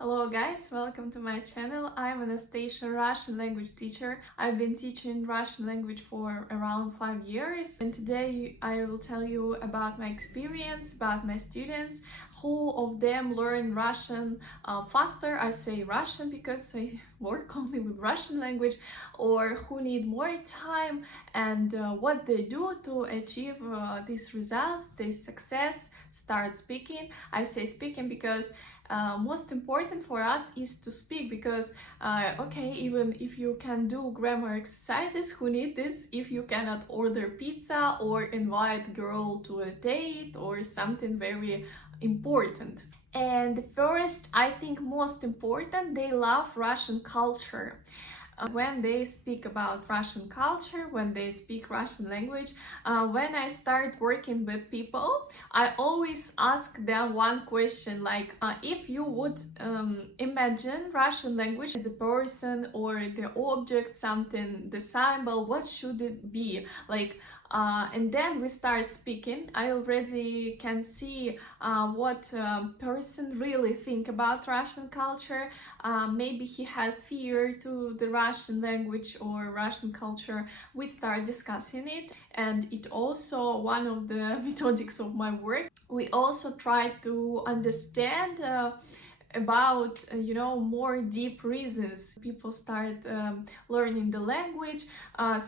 Hello guys, welcome to my channel. I'm Anastasia, Russian language teacher. I've been teaching Russian language for around 5 years, and today I will tell you about my experience, about my students, who of them learn Russian faster. I say Russian because I work only with Russian language, or who need more time, and what they do to achieve these results, this success, start speaking. I say speaking because most important for us is to speak, because okay, even if you can do grammar exercises, who need this if you cannot order pizza or invite girl to a date or something very important. And first, I think most important, they love Russian culture. When they speak about Russian culture, when they speak Russian language, when I start working with people, I always ask them one question, like if you would imagine Russian language as a person or the object, something, the symbol, what should it be? Like, and then we start speaking. I already can see what person really think about Russian culture. Maybe he has fear to the Russian language or Russian culture. We start discussing it, and it also one of the methodics of my work. We also try to understand about more deep reasons people start learning the language.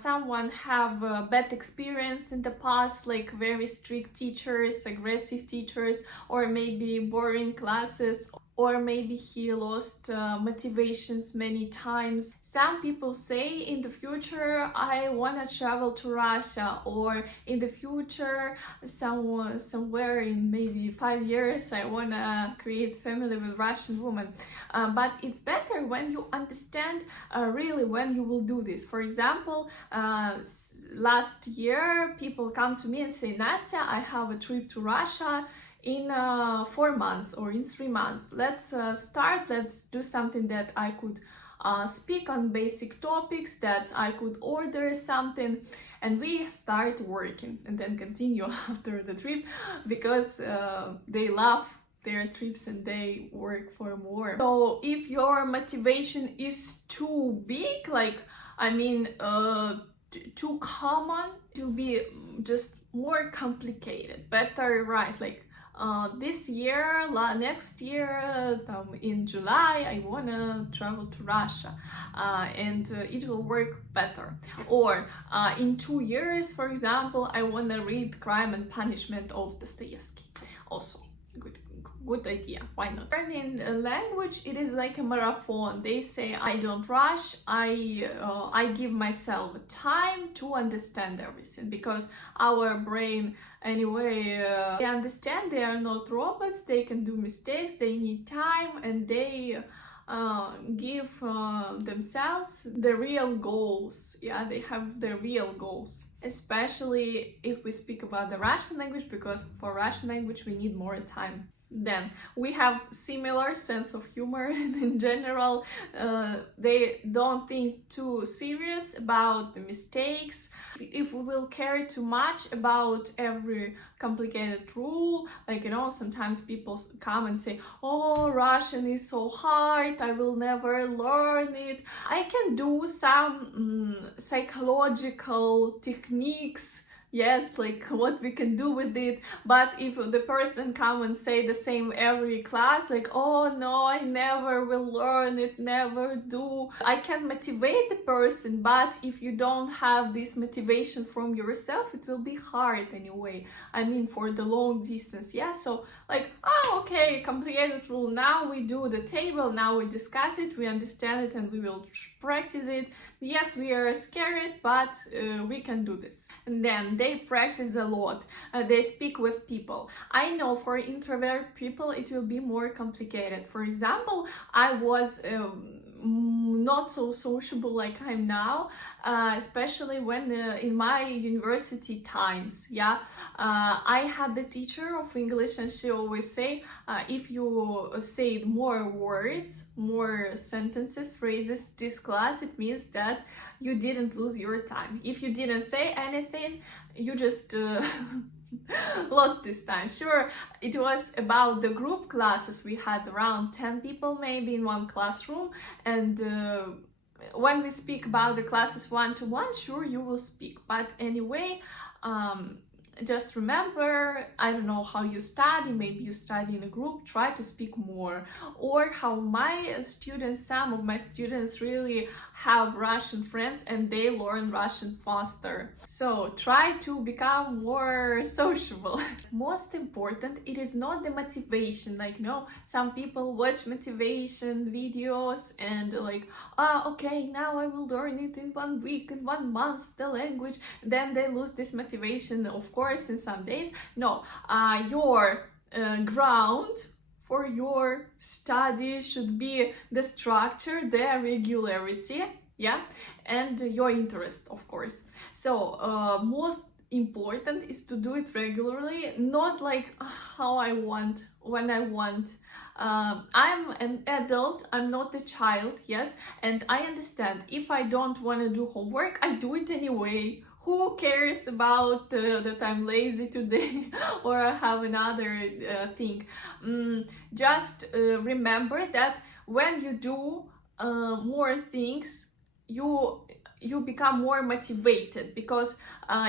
Someone have a bad experience in the past, like very strict teachers, aggressive teachers, or maybe boring classes, or maybe he lost motivations many times. Some people say in the future I want to travel to Russia, or in the future somewhere in maybe 5 years I want to create family with Russian woman. But it's better when you understand really when you will do this. For example, last year people come to me and say, Nastya, I have a trip to Russia in 4 months or in 3 months. Let's let's do something that I could speak on basic topics, that I could order something, and we start working and then continue after the trip, because they love their trips and they work for more. So if your motivation is too big, like too common, it will be just more complicated. Better, right? Like this year, next year, in July, I wanna travel to Russia, and it will work better. Or in 2 years, for example, I wanna read Crime and Punishment of Dostoevsky. Also, good idea. Why not? Learning a language, it is like a marathon. They say I don't rush. I give myself time to understand everything, because our brain, anyway, they understand they are not robots. They can do mistakes. They need time, and they give themselves the real goals. Yeah, they have the real goals, especially if we speak about the Russian language, because for Russian language we need more time. Then we have similar sense of humor, and in general they don't think too serious about the mistakes. If we will care too much about every complicated rule, like sometimes people come and say, oh, Russian is so hard, I will never learn it. I can do some psychological techniques, yes, like what we can do with it. But if the person come and say the same every class, like, oh no, I never will learn it, never do, I can motivate the person, but if you don't have this motivation from yourself, it will be hard anyway. For the long distance. Yeah, so like, oh, okay, complicated rule, now we do the table, now we discuss it, we understand it, and we will practice it. Yes, we are scared, but we can do this. And then they practice a lot. They speak with people. I know for introvert people it will be more complicated. For example, I was not so sociable like I'm now, especially when in my university times. Yeah, I had the teacher of English, and she always say, if you say more words, more sentences, phrases this class, it means that you didn't lose your time. If you didn't say anything, you just lost this time. Sure, it was about the group classes. We had around 10 people maybe in one classroom, and when we speak about the classes one-to-one, sure, you will speak. But anyway, just remember, I don't know how you study, maybe you study in a group, try to speak more. Or how my students, some of my students really have Russian friends and they learn Russian faster. So try to become more sociable. Most important, it is not the motivation. Like, some people watch motivation videos and like, okay, now I will learn it in 1 week, in 1 month, the language. Then they lose this motivation, of course, in some days. No, your ground for your study should be the structure, the regularity, yeah, and your interest, of course. So most important is to do it regularly, not like how I want, when I want. I'm an adult, I'm not a child, yes, and I understand if I don't want to do homework, I do it anyway. Who cares about that I'm lazy today or I have another thing? Just remember that when you do more things, you become more motivated because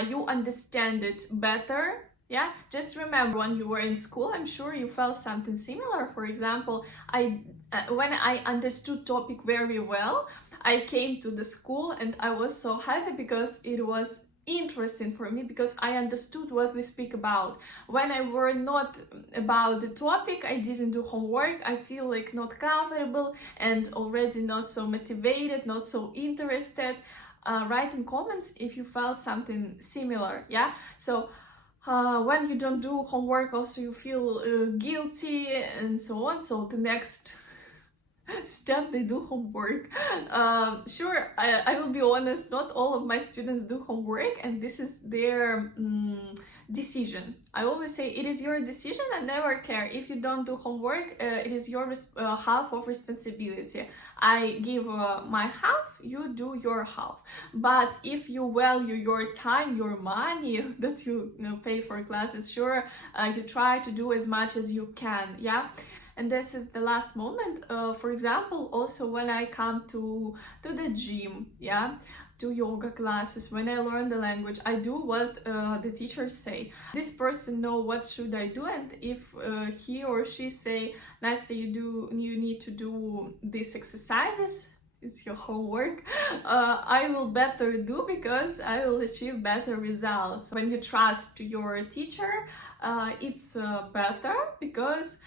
you understand it better. Yeah, just remember when you were in school, I'm sure you felt something similar. For example, when I understood topic very well, I came to the school and I was so happy because it was interesting for me, because I understood what we speak about. When I were not about the topic, I didn't do homework, I feel like not comfortable and already not so motivated, not so interested. Write in comments if you felt something similar. Yeah, so when you don't do homework also you feel guilty and so on. So the next step, they do homework. Sure, I will be honest, not all of my students do homework, and this is their decision. I always say it is your decision and never care. If you don't do homework, it is your half of responsibility. I give my half, you do your half. But if you value your time, your money that you pay for classes, sure, you try to do as much as you can, yeah. And this is the last moment. For example, also when I come to the gym, yeah, to yoga classes, when I learn the language, I do what the teachers say. This person know what should I do, and if he or she say, Nastya, you need to do these exercises, it's your homework, I will better do because I will achieve better results. When you trust your teacher, it's better because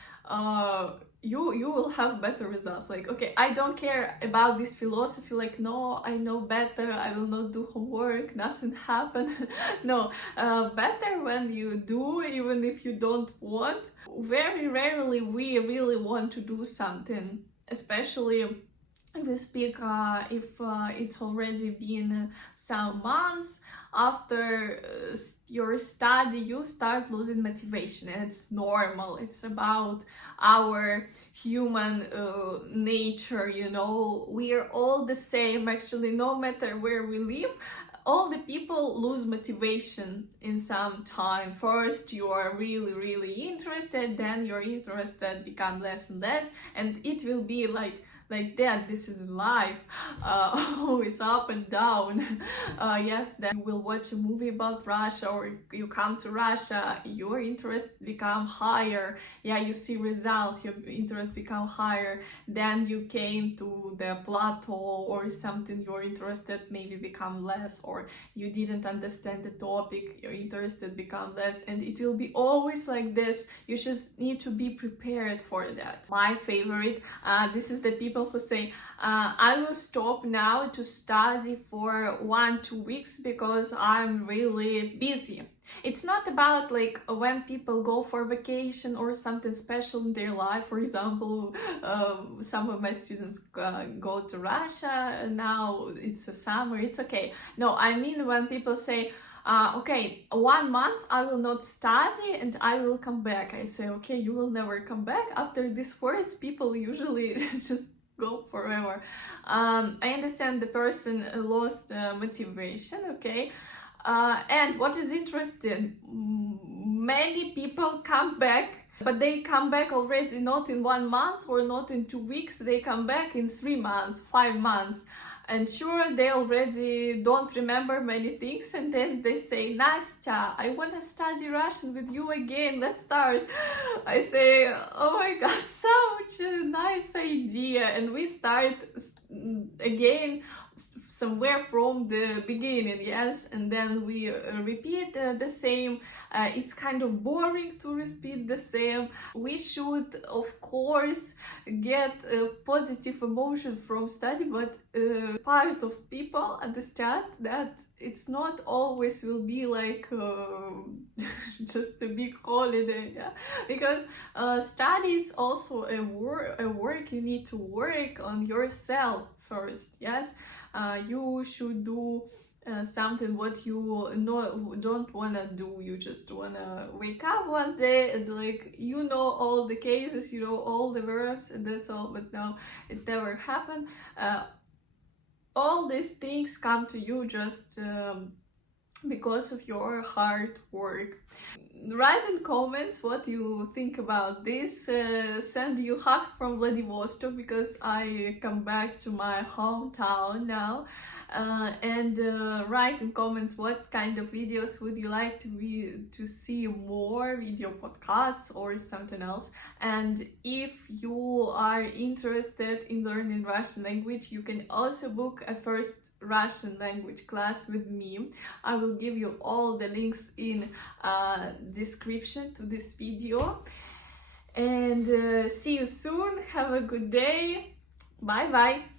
you will have better results. Like, okay, I don't care about this philosophy, like, no, I know better, I will not do homework, nothing happen. No, better when you do, even if you don't want. Very rarely we really want to do something, especially if we speak if it's already been some months after your study, you start losing motivation, and it's normal. It's about our human nature, we are all the same actually, no matter where we live. All the people lose motivation in some time. First you are really interested, then your interest become less and less, and it will be like that. This is life, always up and down. Yes, then you will watch a movie about Russia, or you come to Russia, your interest become higher. Yeah, you see results, your interest become higher. Then you came to the plateau or something, your interest maybe become less, or you didn't understand the topic, your interest become less, and it will be always like this. You just need to be prepared for that. My favorite, this is the people who say, I will stop now to study for 1-2 weeks because I'm really busy. It's not about like when people go for vacation or something special in their life. For example, some of my students go to Russia, now it's a summer, it's okay. No, I mean when people say, okay, 1 month I will not study and I will come back. I say, okay, you will never come back. After these words, people usually just go forever. I understand the person lost motivation, okay, And what is interesting, many people come back, but they come back already not in 1 month or not in 2 weeks, they come back in 3 months, 5 months. And sure, they already don't remember many things, and then they say, Nastya, I want to study Russian with you again, let's start. I say, oh my god, such a nice idea. And we start again somewhere from the beginning, yes, and then we repeat the same. It's kind of boring to repeat the same. We should, of course, get a positive emotion from study, but part of people understand that it's not always will be like just a big holiday, yeah? Because study is also a work. You need to work on yourself first, yes. You should do something what you don't wanna do. You just wanna wake up one day and like you know all the cases, you know all the verbs, and that's all. But no, it never happened. All these things come to you just because of your hard work. Write in comments what you think about this. Send you hugs from Vladivostok because I come back to my hometown now. And write in comments what kind of videos would you like to see more, video podcasts or something else. And if you are interested in learning Russian language, you can also book a first Russian language class with me. I will give you all the links in description to this video. And see you soon. Have a good day. Bye bye.